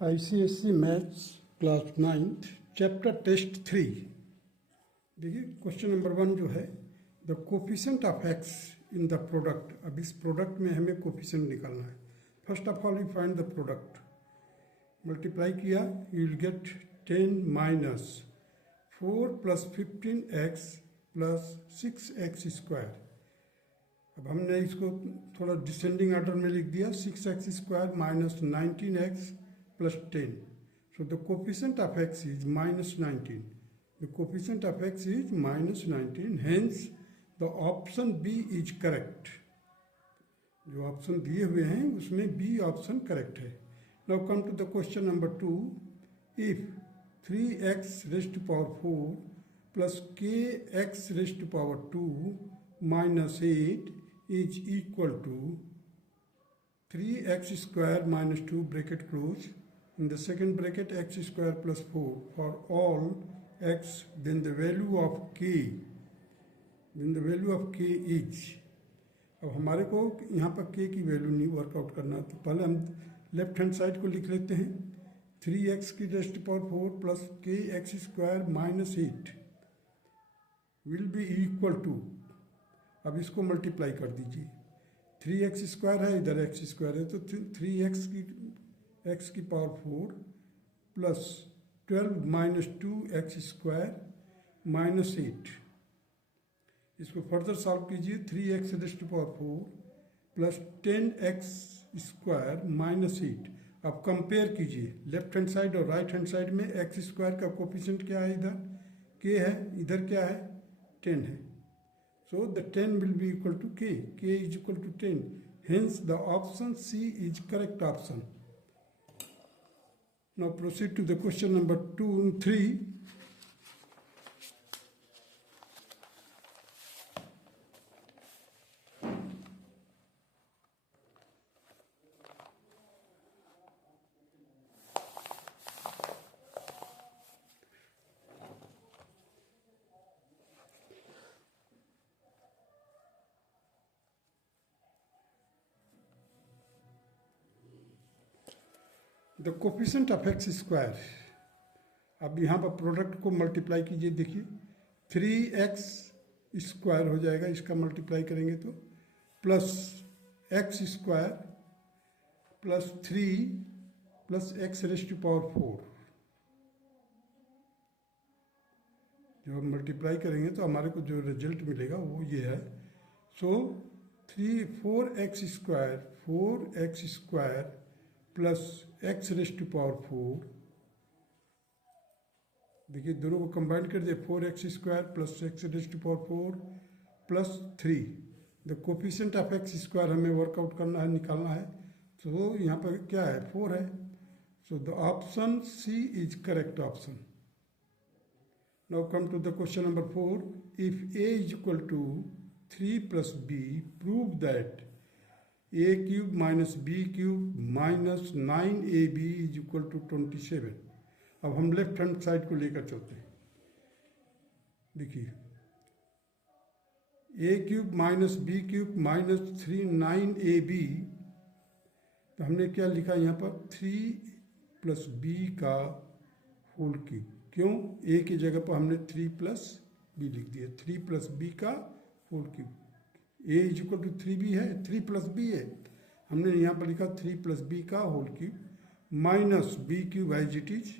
ICSE maths class 9th chapter test 3। देखिए question number 1 जो है the coefficient of x in the product. अब इस प्रोडक्ट में हमें कोफिशिएंट निकालना है। First of all you find the product. Multiply किया you will get 10 minus 4 plus 15x plus 6x square. अब हमने इसको थोड़ा डिसेंडिंग ऑर्डर में लिख दिया। 6x square minus 19x plus 10. So the coefficient of x is minus 19. The coefficient of x is minus 19. Hence the option B is correct. जो option दिए हुए हैं उसमें B ऑप्शन करेक्ट है। Now come to the question number 2. If 3x raised to power 4 plus kx raised to power 2 minus 8 is equal to 3x square minus 2 bracket close in the second bracket x square plus 4 for all x, then the value of k is। अब हमारे को यहाँ पर k की value नहीं workout करना, तो पहले हम लेफ्ट हैंड साइड को लिख लेते हैं। 3x की रेस्ट पावर 4 प्लस के x square minus 8 will be equal to, अब इसको मल्टीप्लाई कर दीजिए। 3x स्क्वायर है, इधर x स्क्वायर है, तो 3x की power 4 plus 12 minus 2x square minus 8। इसको फर्दर सॉल्व कीजिए। 3x raised to power 4 plus 10x square minus 8। अब कंपेयर कीजिए लेफ्ट हैंड साइड और राइट हैंड साइड में। x स्क्वायर का कोफिशिएंट क्या है, इधर k है, इधर क्या है 10 है। So the 10 will be equal to k. K is equal to 10. Hence the option C is correct option. Now proceed to the question number 2 and 3. The coefficient of x square. अब यहाँ पर product को multiply कीजिए। देखिए 3x square हो जाएगा, इसका multiply करेंगे तो plus x square plus 3 plus x raised to power 4। जब हम मल्टीप्लाई करेंगे तो हमारे को जो रिजल्ट मिलेगा वो ये है। So 4x square plus x raised to power 4। देखिए दोनों को कंबाइन कर दिए। 4x square plus x raised to power 4 plus 3। The coefficient of x square हमें वर्कआउट करना है, निकालना है। तो यहाँ पर क्या है 4 है। So the option C is correct option. Now come to the question number 4। If A is equal to 3 plus B, prove that a cube minus B cube minus 9ab is equal to 27। अब हम left hand side को लेकर चलते हैं। देखिए a cube minus B cube minus 9ab, तो हमने क्या लिखा यहाँ पर 3 प्लस बी का होल क्यूब। क्यों, a की जगह पर हमने 3 प्लस बी लिख दिया। 3 प्लस बी का whole cube. a is equal to 3b है, 3 प्लस बी है, हमने यहाँ पर लिखा 3 प्लस बी का whole cube minus B cube as it is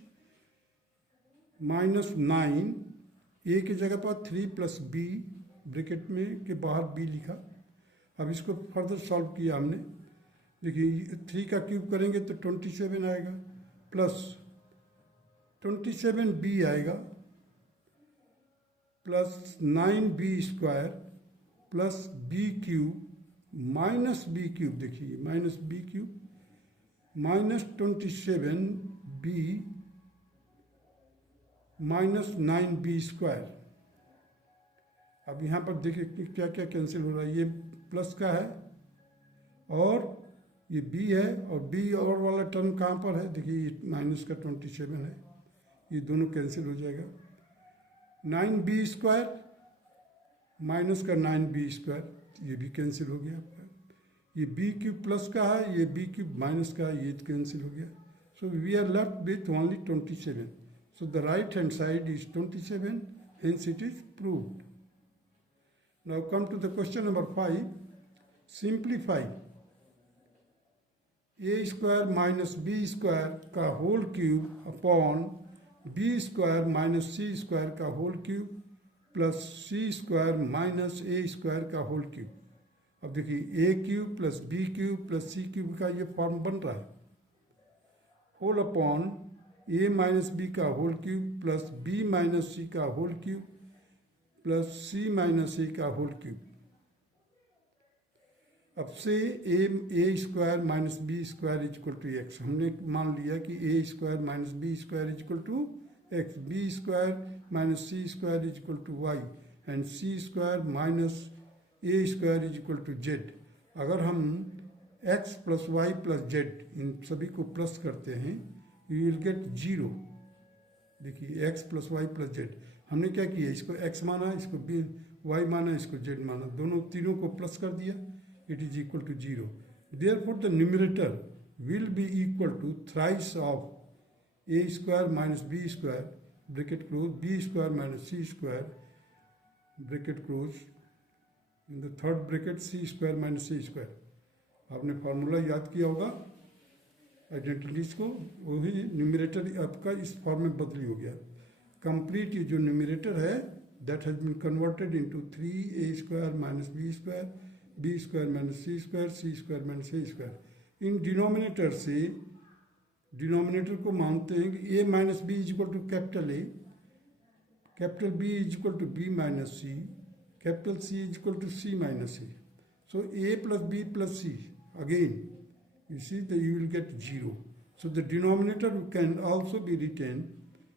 minus 9। a की जगह पर 3 प्लस बी ब्रैकेट में के बाहर b लिखा। अब इसको फर्दर सॉल्व किया हमने। देखिए 3 का क्यूब करेंगे तो 27 आएगा, प्लस 27b आएगा, plus 9b square plus B cube minus B cube. देखिए minus B cube minus 27b minus 9b square. अब यहाँ पर देखिए क्या क्या कैंसिल हो रहा है। ये प्लस का है और ये b है, और b और वाला टर्म कहाँ पर है, देखिए माइनस का 27 है, ये दोनों कैंसिल हो जाएगा। 9b स्क्वायर माइनस का 9b स्क्वायर, ये भी कैंसिल हो गया आपका। ये बी क्यूब प्लस का है, ये बी क्यूब माइनस का है, ये कैंसिल हो गया। So we are left with only 27. So the right hand side is 27, hence it is proved. Now come to the question number 5. Simplify a square minus b square का whole cube upon b square minus c square का whole cube plus c square minus a square का whole cube. अब देखिए a cube plus b cube plus c cube का ये form बन रहा है। Whole upon a minus B का whole cube plus b minus c का whole cube plus c minus a का होल क्यूब। अब से A square minus B square is equal two X, हमने मान लिया कि A square minus B square is equal two X, B square minus C square is equal two Y and C square minus A square is equal two Z. अगर हम X plus Y plus Z इन सभी को plus करते हैं you will get zero. देखिए X plus Y plus Z, हमने क्या किया, इसको एक्स माना, इसको बी वाई माना, इसको जेड माना, दोनों तीनों को प्लस कर दिया, it is equal to 0. Therefore, the numerator will be equal to thrice of a square minus b square, bracket close, b square minus c square, bracket close, in the third bracket c square minus c square. आपने formula याद किया होगा identities को, वही numerator आपका इस form में बदली हो गया। कंप्लीट ये जो न्यूमरेटर है that has been converted into 3a square minus b square B square minus C square minus A square. इन डिनोमिनेटर से डिनोमिनेटर को मानते हैं कि A minus B is equal to capital A, capital B is equal to B minus C, capital C is equal to C minus A. So A plus B plus C again you see that you will get 0. So the denominator can also be written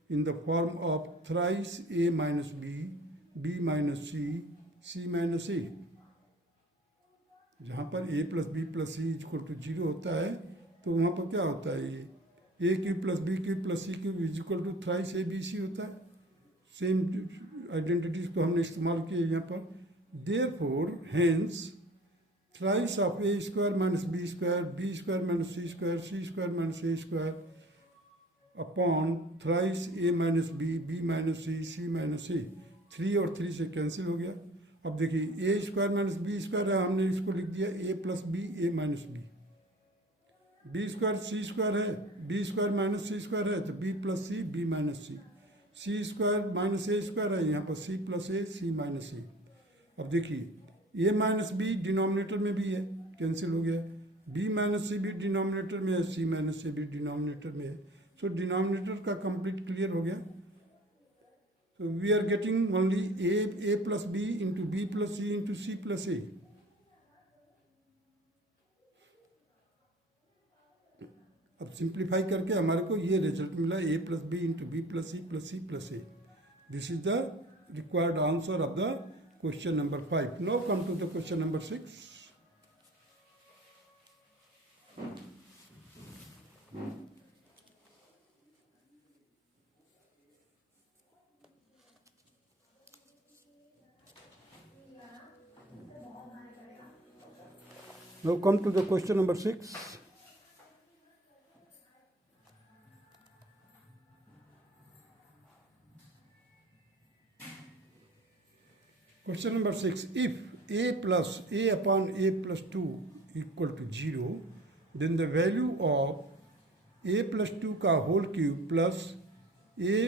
in the form of thrice a minus b, b minus c, c minus a. जहाँ पर a plus B plus C equal to 0 होता है तो वहाँ पर क्या होता है, ये a cube plus B cube plus C cube is equal to thrice A B C होता है। सेम आइडेंटिटीज को हमने इस्तेमाल किए यहाँ पर। Therefore hence thrice of A square minus B square minus C square minus A square upon thrice A minus B minus C minus A. 3 और 3 से कैंसिल हो गया। अब देखिए A square minus B square है, हमने इसको लिख दिया A plus B A minus B square C square है, B square minus C square है तो B plus C B minus C square minus A square है, यहाँ पर सी प्लस ए सी माइनस ए। अब देखिए ए माइनस बी डिनोमिनेटर में भी है, कैंसिल हो गया, बी माइनस सी भी डिनोमिनेटर में है, सी माइनस सी भी डिनोमिनेटर में है। सो डिनोमिनेटर का कंप्लीट क्लियर हो गया। So we are getting only a plus b into b plus c into c plus a. अब सिंप्लीफाई करके हमारे को ये रिजल्ट मिला a plus b into b plus c plus c plus a. This is the required answer of the question number 5. Now come to the question number 6. Now come to the question number 6. Question number 6. If a plus a upon a plus 2 equal to 0, then the value of a plus 2 का whole cube plus a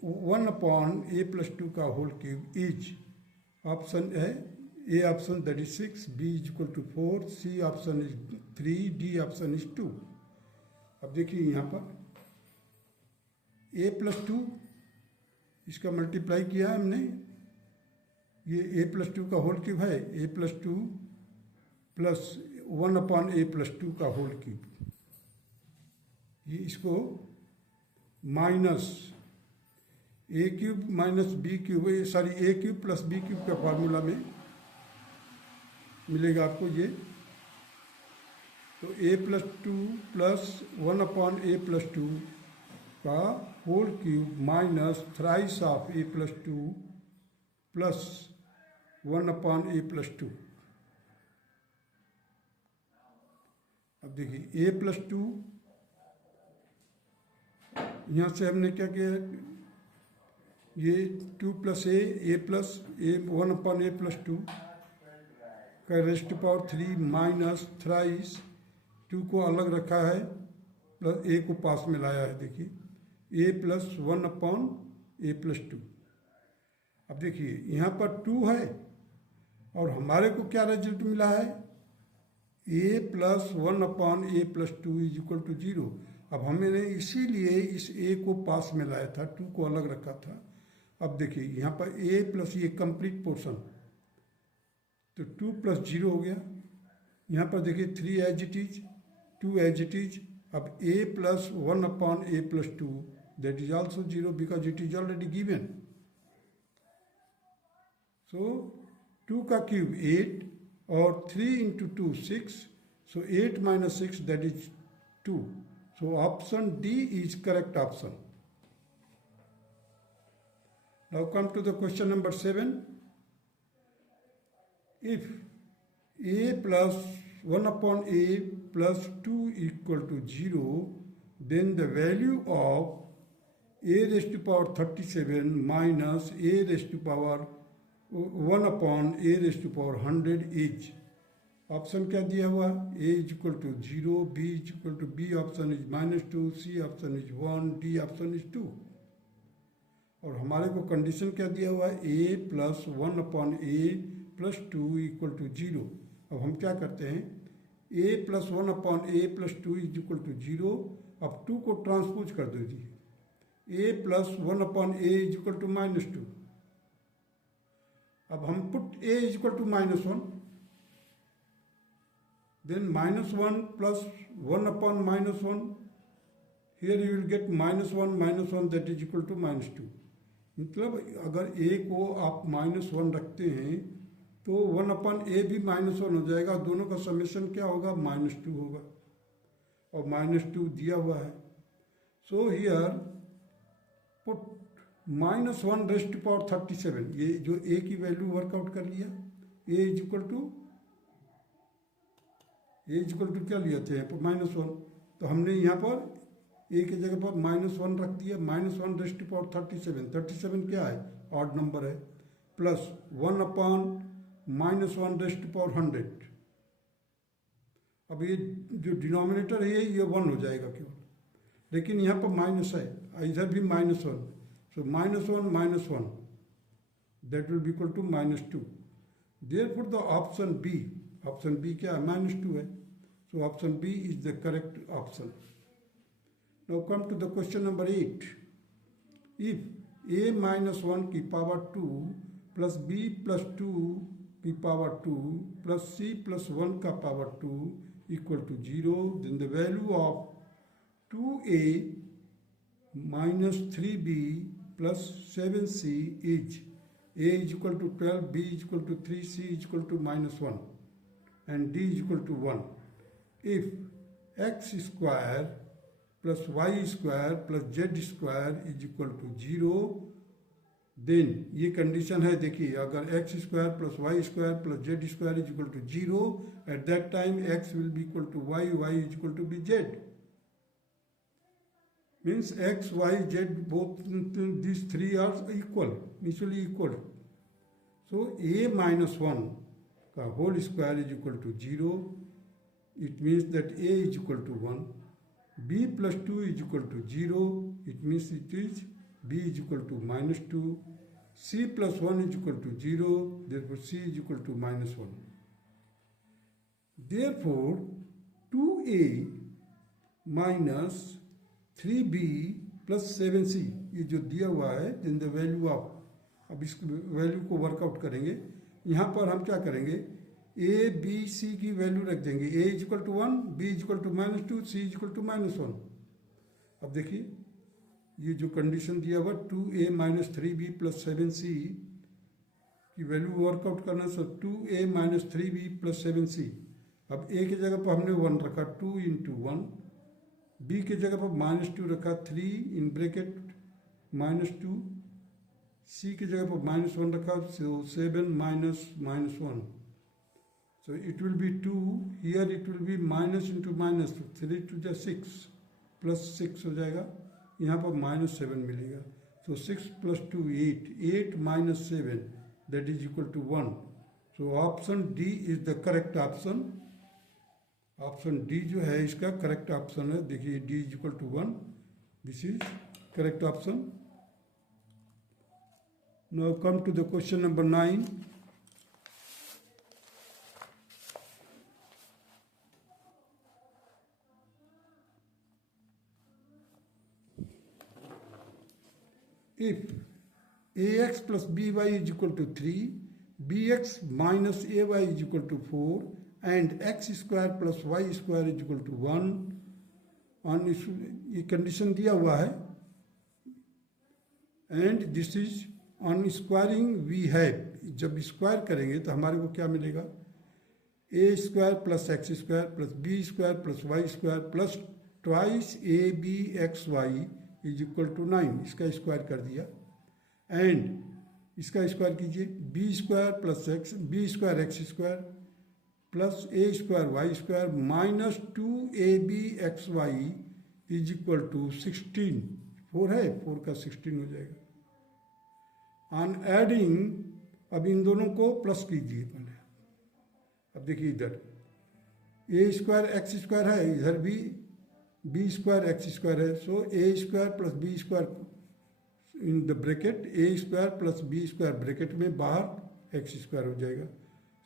1 upon a plus 2 का whole cube is, option है A option that is 6, B is equal to 4, C option is 3, D option is 2. अब देखिए यहाँ पर A plus 2 इसका multiply किया है हमने, ये A plus 2 का होल क्यूब है, A plus 2 plus 1 upon A plus 2 का होल क्यूब, ये इसको minus A cube minus B cube, sorry A cube plus B cube का फार्मूला में मिलेगा आपको ये। तो a plus 2 plus 1 upon a plus 2 का whole cube minus thrice of a plus 2 plus 1 upon a plus 2। अब देखिए a प्लस 2 यहाँ से हमने क्या किया, ये 2 प्लस ए प्लस ए 1/a+2 का रेस्ट पावर 3 माइनस थ्राइस 2 को अलग रखा है प्लस ए को पास में लाया है। देखिए a प्लस 1/a+2। अब देखिए यहाँ पर 2 है और हमारे को क्या रिजल्ट मिला है, a plus 1/a+2 is equal to 0। अब हमने इसीलिए इस a को पास में लाया था, 2 को अलग रखा था। अब देखिए यहाँ पर a प्लस ये कंप्लीट पोर्शन, तो 2 प्लस 0 हो गया। यहाँ पर देखिए 3 as it is, 2 as it is. अब a plus 1/a+2 that is also 0 because it is already given. So 2 का क्यूब 8 और 3 into 2 6, so 8 minus 6 that is 2. So option D is correct option. Now come to the question number 7. If a plus 1/a plus 2 equal to 0, then the value of a raised to power 37 minus a raised to power 1/a raised to power 100 is। Option क्या दिया हुआ, a is equal to 0, b is equal to b option is -2, c option is 1, d option is 2। और हमारे को condition क्या दिया हुआ है, a plus 1/a+2 equal to 0। अब हम क्या करते हैं, a plus 1/a+2 is equal to 0। अब 2 को ट्रांसपोज कर दीजिए, a plus 1/a is equal to -2। अब हम put a is equal to -1, then -1 plus 1/-1, here you will get -1 that is equal to -2। मतलब अगर a को आप -1 रखते हैं तो 1/a भी -1 हो जाएगा, दोनों का समेशन क्या होगा, -2 होगा, और -2 दिया हुआ है। So here put -1 raised to power 37, ये जो a की वैल्यू वर्कआउट कर लिया, a इज इक्वल टू क्या लिए थे -1, तो हमने यहाँ पर a की जगह पर -1 रख दिया। -1 रेस्ट टू पावर 37 क्या है, ऑड नंबर है, प्लस 1/-1 रेस्ट टू पावर 100। अब ये जो डिनोमिनेटर है ये 1 हो जाएगा केवल, लेकिन यहाँ पर माइनस है, इधर भी -1, so -1 that will be equal to -2। Therefore the option B क्या है, -2 है, so option B is the correct option। Now come to the question number 8. If a -1 की पावर 2 प्लस b प्लस 2 की पावर 2 प्लस c प्लस 1 का power 2 equal to 0, then the value of 2a minus 3b plus 7c is a is equal to 12, b is equal to 3, c is equal to -1 and d is equal to 1। If x square plus y square plus z square is equal to 0, then ये condition है, देखिए अगर x square plus y square plus z square is equal to 0, at that time x will be equal to y, y is equal to be z। Means x, y, z both these three are equal, mutually equal। So a -1 का whole square is equal to 0, it means that a is equal to 1, b plus 2 is equal to 0, it means it is b is equal to -2, c plus 1 is equal to 0, therefore c is equal to -1। Therefore 2a minus 3b plus 7c ये जो दिया हुआ है, then the value of, अब इस value को workout करेंगे। यहाँ पर हम क्या करेंगे, a b c की वैल्यू रख देंगे, a is equal to 1, b is equal to -2, c is equal to -1। अब देखिए ये जो कंडीशन दिया हुआ 2a minus 3b plus 7c की वैल्यू वर्कआउट करना, सब 2a minus 3b plus 7c। अब a की जगह पर हमने 1 रखा, 2 into 1, b की जगह पर -2 रखा, 3 in bracket -2, c की जगह पर -1 रखा, so 7 minus -1, so it will be 2, here it will be minus into minus, 3 to the 6 plus 6 हो जाएगा, यहाँ पर -7 मिलेगा। So 6 + 2 8, 8 - 7 that is equal to 1। So option D is the correct option. Option D जो है इसका करेक्ट ऑप्शन है। देखिए D is equal to 1, this is correct option. Now come to the question number 9। If ax plus by is equal to 3, bx minus ay is equal to 4 and x square plus y square is equal to 1, on ये condition दिया हुआ है, and this is on squaring we have, जब square करेंगे तो हमारे को क्या मिलेगा, A square plus x square plus B square plus Y square plus twice A B X Y is equal to 9। इसका स्क्वायर कर दिया, एंड इसका स्क्वायर कीजिए, B square plus X, B square X square plus A square Y square minus 2ab X Y is equal to 16। 4 है, 4 का 16 हो जाएगा। On adding, अब इन दोनों को प्लस कीजिए पहले। अब देखिए इधर ए स्क्वायर एक्स स्क्वायर है, इधर भी बी स्क्वायर एक्स स्क्वायर है। So A square plus B square in the bracket, A square plus B square bracket में बाहर एक्स स्क्वायर हो जाएगा।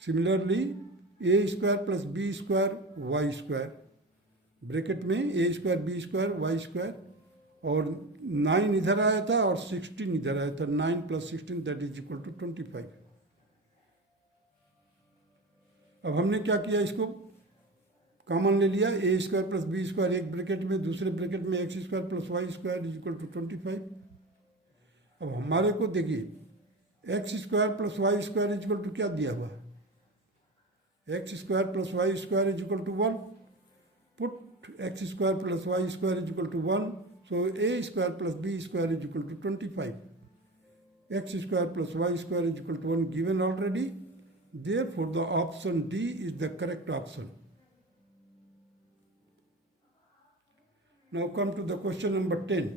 Similarly A square plus B square Y square bracket में A square B square Y square, और 9 इधर आया था और 16 इधर आया था। 9 + 16 दैट इज इक्वल टू 25। अब हमने क्या किया, इसको कॉमन ले लिया, a square plus B square एक ब्रैकेट में, दूसरे ब्रैकेट में x square plus Y square is equal to 25। अब हमारे को देखिए x square plus Y square is equal to क्या दिया हुआ, x square plus Y square is equal to 1। Put x square plus Y square is equal to 1, so A square plus B square is equal to 25। X square plus Y square is equal to 1 given already, therefore the option D is the correct option. Now come to the question number 10.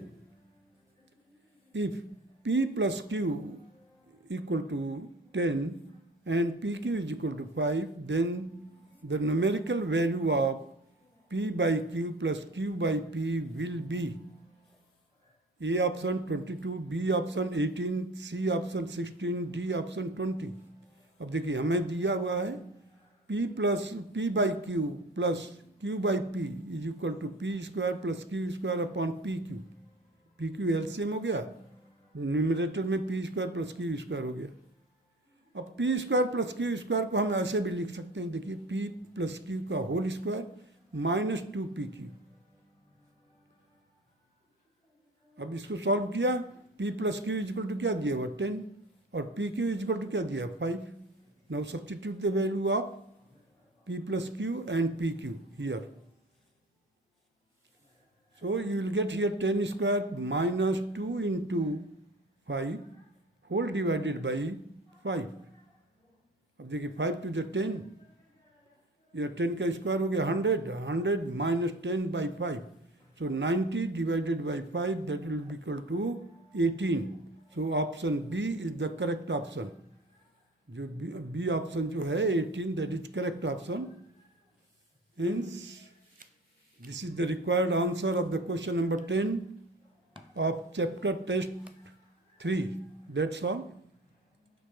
If P plus Q equal to 10 and PQ is equal to 5, then the numerical value of P by Q plus Q by P will be A option 22, B option 18, C option 16, D option 20. अब देखिए हमें दिया हुआ है P by Q plus Q by P is equal to P square plus Q square upon PQ। PQ LCM हो गया, numerator में P square plus Q square हो गया। अब P square plus Q square को हम ऐसे भी लिख सकते हैं, देखिए P प्लस Q का होल स्क्वायर माइनस 2PQ। अब इसको सॉल्व किया, P plus Q is equal to क्या दिया हुआ 10 और PQ इज इक्वल टू क्या दिया 5। Now substitute the value of P plus Q and PQ here. So you will get here 10 square minus 2 into 5 whole divided by 5. अब देखिए 5 to the 10, यह 10 का स्क्वायर हो गया 100, 100 minus 10 by 5. So 90 divided by 5, that will be equal to 18. So option B is the correct option. जो B option जो है 18 that is correct option. Hence this is the required answer of the question number 10 of chapter test 3। That's all.